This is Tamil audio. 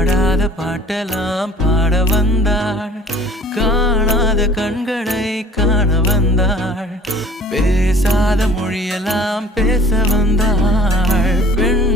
பாடாத பாட்டெல்லாம் பாட வந்தாள், காணாத கண்களை காண வந்தாள், பேசாத மொழியெல்லாம் பேச வந்தாள். பெண்